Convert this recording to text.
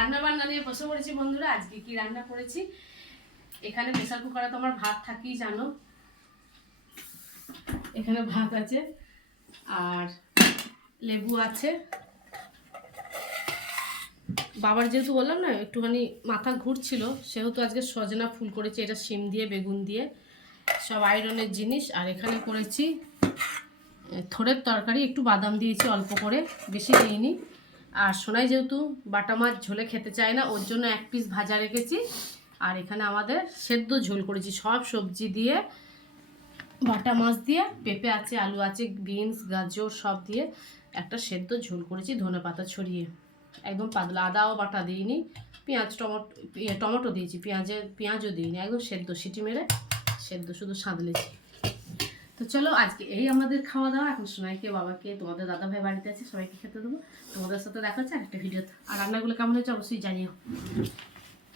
রান্না বান্না নিয়ে বসে পড়েছি বন্ধুরা। আজকে কি রান্না করেছি, এখানে প্রেসার কুকারে তো আমার ভাত থাকি জানো, এখানে ভাত আছে আর লেবু আছে। বাবার যেহেতু বললাম না একটুখানি মাথা ঘুরছিল, সেহেতু আজকে সজনা ফুল করেছি, এটা শিম দিয়ে বেগুন দিয়ে, সব আয়রনের জিনিস। আর এখানে করেছি থোড়ের তরকারি, একটু বাদাম দিয়েছি অল্প করে, বেশি দিইনি। আর সোনাই যেহেতু বাটা মাছ ঝোলে খেতে চায় না, ওর জন্য এক পিস ভাজা রেখেছি। আর এখানে আমাদের সেদ্ধ ঝোল করেছি সব সবজি দিয়ে, বাটা মাছ দিয়ে, পেঁপে আছে, আলু আছে, বিনস গাজর সব দিয়ে একটা সেদ্ধ ঝোল করেছি ধনেপাতা ছড়িয়ে, একদম পাতলা, আদাও বাটা দিইনি, পেঁয়াজ টমেটো দিয়েছি, পেঁয়াজও দিইনি, একদম সেদ্ধ সিটি মেরে সেদ্ধ শুধু সাঁতলেছি। তো চলো আজকে এই আমাদের খাওয়া দাওয়া। এখন সোনাইকে, বাবাকে, তোমাদের দাদা ভাই বাড়িতে আছে, সবাইকে খেতে দেবো। তোমাদের সাথে দেখা হচ্ছে আরেকটা ভিডিওতে। আর রান্নাগুলো কেমন হয়েছে অবশ্যই জানিও।